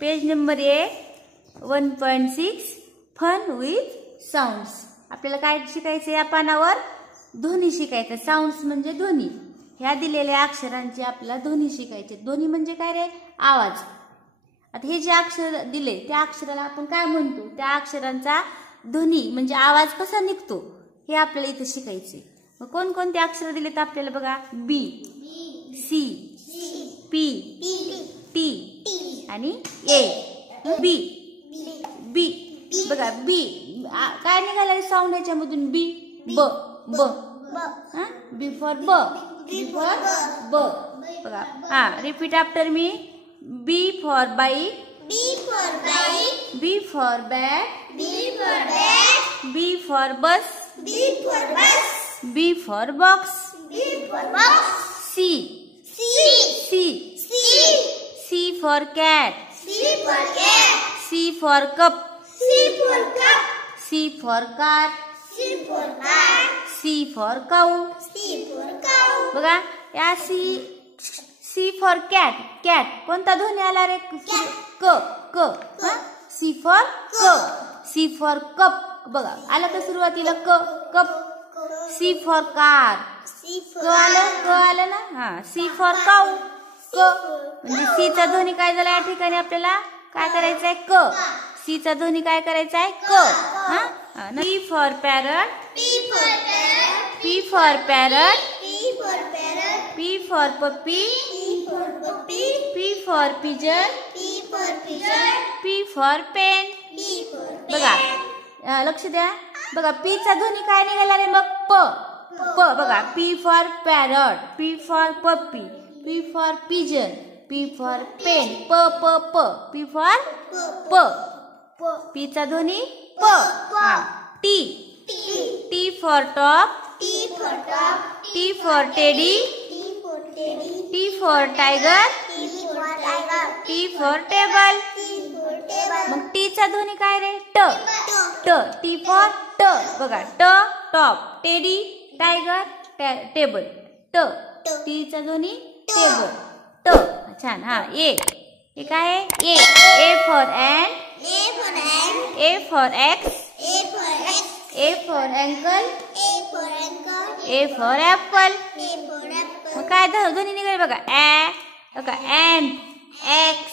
Page number 1.6 fun with sounds. आपल्याला काय शिकायचं या पानावर? ध्वनी शिकायचं. साऊंड्स म्हणजे ध्वनी. ह्या दिलेल्या अक्षरांची आपल्याला ध्वनी शिकायचे. ध्वनी म्हणजे काय रे? आवाज. आता हे जे अक्षर दिले त्या अक्षराला आपण काय म्हणतो? त्या अक्षरांचा ध्वनी म्हणजे आवाज कसा निघतो हे आपल्याला इथे शिकायचे. मग कोणकोणते अक्षर दिलेत आपल्याला बघा? बी, सी, पी, टी आणि ए. बी बी बघा. बी काय निघाला साऊंड ह्याच्यामधून? बी ब ब. बी फॉर ब. बी फॉर ब. बघा. Repeat after me. B for bike. B for bike. B for bat. B for bat. B for bus. B for bus. B for box. B for box. C. C. C. C. C for cat. C for cat. C for cup. C for cup. C for car. C for car. C for cow. C for cow. बघा या C for cat. cat कोणता ध्वनी आला रे? क क. C for क. C for cup. बघा आलं का सुरुवातीला? क कप. C for car. क आलं ना. सी फॉर काऊ. क म्हणजे सीचा ध्वनी काय झाला या ठिकाणी? आपल्याला काय करायचंय? क. सीचा ध्वनी काय करायचाय? क. P for parrot. P for parrot. P for पप्पी. P for pigeon. P for pen. बघा लक्ष द्या. बघा पी चा ध्वनी काय निघाला रे? मग प प. बघा P for parrot. P for puppy. P for pigeon. P for pen. प प प. P for प. P चा ध्वनी प. T. T for top. T for teddy. T for tiger. T for table. मग टी चा ध्वनी काय रे? ट ट. टी फॉर ट. बघा ट टॉप. Teddy tiger. टेबल. ट. टी चा ध्वनी टेबल. ट. छान. ए. हे काय आहे? A for at. A for axe. A for ankle. A for apple. मग काय ध्वनी निघाले बघा? बघा and, axe,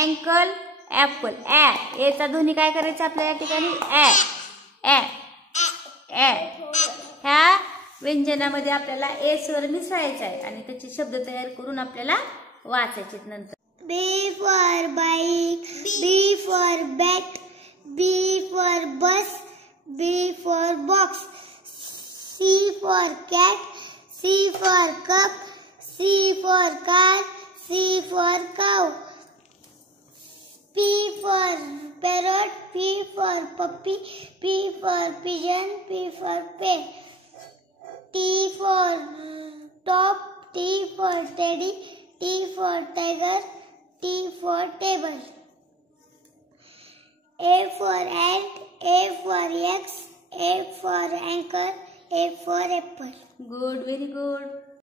ankle, apple. A चा ध्वनी काय करायचा आपल्याला या ठिकाणी? ह्या व्यंजनामध्ये आपल्याला ए स्वर मिसळायचा आहे आणि त्याचे शब्द तयार करून आपल्याला वाचायचे नंतर. B for bike. B for bat. B for bus. B for box. C for cat. C for cup. C for car. C for cow. P for parrot. P for puppy. P for pigeon. P for pen. T for top. T for teddy. T for tiger. T for table. A for ant. A for X. A for anchor. A for apple. Good. Very good.